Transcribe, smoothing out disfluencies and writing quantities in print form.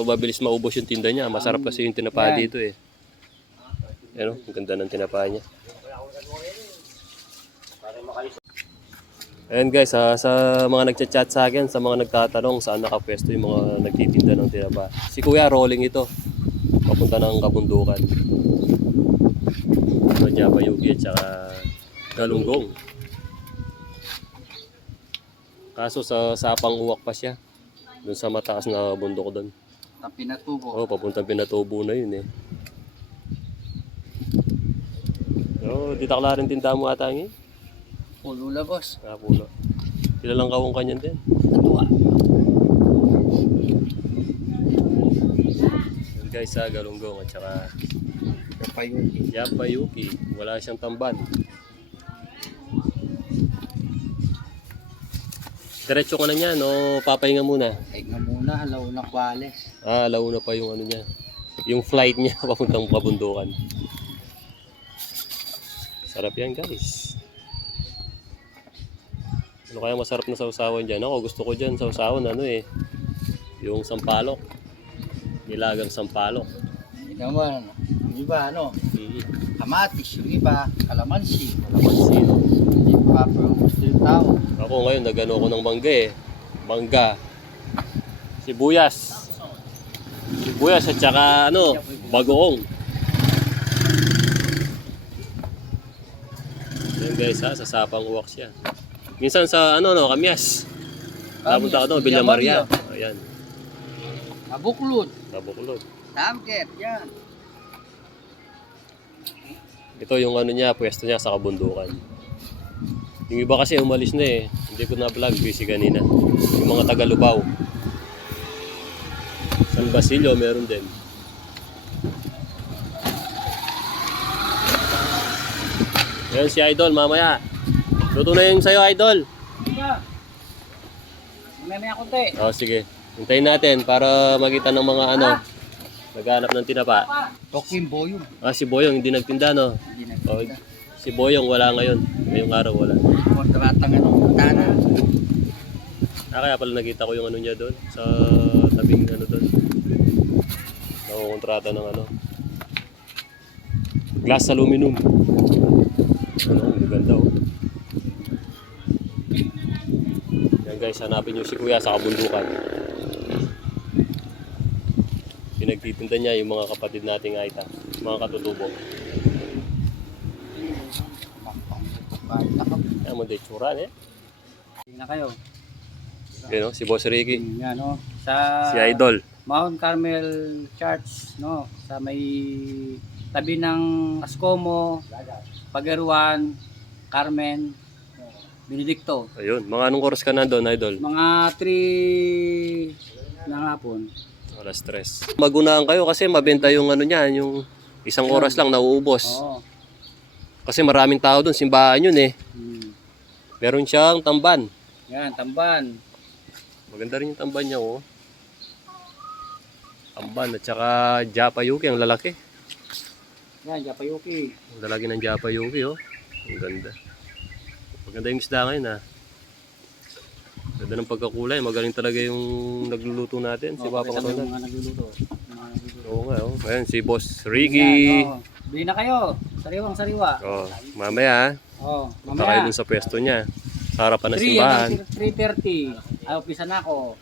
Mabilis maubos yung tinda niya. Masarap kasi yung tinapa dito eh. Ano, ang ganda ng tinapa niya. Ayan guys, sa mga nagchat-chat sa akin, sa mga nagtatanong saan nakapwesto yung mga nagtitinda ng tinapa. Si Kuya, rolling ito. Papunta ng Kabundukan. Java Yuki at saka Galunggong. Kaso sa Sapang Uwak pa siya. Doon sa mataas na bundok doon. Pinatubo. Oo, papuntang Pinatubo na yun eh. Oo, di takla rin tinda mo ata ngayon. Pulo la, boss. Pulo. Kilalang kawong kanyan din. Katuwa. Yun guys sa Galunggong at saka Yapayuki. Yapayuki. Wala siyang tamban. Diretso ka na niya, no? Papahinga muna. Pahinga muna, halaw na kwales. Alauna pa yung ano niya. Yung flight niya papuntang Kabundukan. Sarap yan guys. Ano kaya masarap na sausawan dyan? Ako gusto ko dyan sausawan ano eh. Yung sampalok. Nilagang sampalok. Hindi naman, yung iba ano, Mm-hmm. kamatis, yung iba, kalamansi. Kalamansi. Hindi pa pero gusto yung tao. Ako ngayon nagano ko ng mangga eh. Mangga. Sibuyas. Sibuyas at saka ano, bagoong. Yan guys ha, sa Sapang Uwak siya. Minsan sa ano no, Kamyas. Napunta ako doon, Villa Maria. Ayan, Mabuklod. Nabuklod. Tamket, yan. Ito yung ano niya, pwesto niya sa Kabundukan. Yung iba kasi umalis na eh. Hindi ko na vlog, busy kanina. Yung mga taga Lubao. San Basilio meron din. Ayan si Idol mamaya. Luto na yung sayo Idol. Mamaya konti. Sige. Hintayin natin para makita ng mga ano. Naghanap ng tinapa. Tokim Boyong. Si Boyong hindi nagtinda no? Hindi Oh, nagtinda. si Boyong wala ngayon. Ngayong araw wala. Kontratang ano, dana. Kaya pala nakita ko yung ano niya doon. Sa tabing ano doon. Nakukontrata ng ano. Glass aluminum. Ano, maganda oh. Yan guys, hanapin nyo si Kuya sa Kabundukan. Pinagtitinda niya yung mga kapatid nating Aita, mga katutubo. Yan mo dechuran eh. Tingnan kayo. Yan oh, si Boss Ricky. Yan no. Sa Si Idol. Mount Carmel Church, no, sa may tabi ng Ascomo, Pagaruan, Carmen, Benedicto. Ayun, mga anong oras ka nandun, Idol? Mga 3 ng hapon. Alas 3. Magunaan kayo kasi mabenta yung ano niya, yung isang oras lang nauubos. Oo. Kasi maraming tao doon, simbahan yun eh. Meron siyang tamban. Yan, tamban. Maganda rin yung tamban niya oh. Tamban at saka Japayuki, ang lalaki. Yan, Japayuki. Ang lalaki ng Japayuki oh. Ang ganda. Maganda yung isda ngayon ah. Ganda ng pagkakulay, magaling talaga yung nagluluto natin. Si Papa Katonad. Mga nagluluto. Oo nga oh. Ayan, si Boss Ricky. Yan, bili na kayo. Sariwang sariwa. Oh, mamaya Oh, punta kayo mamaya. dun sa pwesto niya. Sa harapan ng 3 simbahan. hanggang 3:30. Ay, umpisa na ako.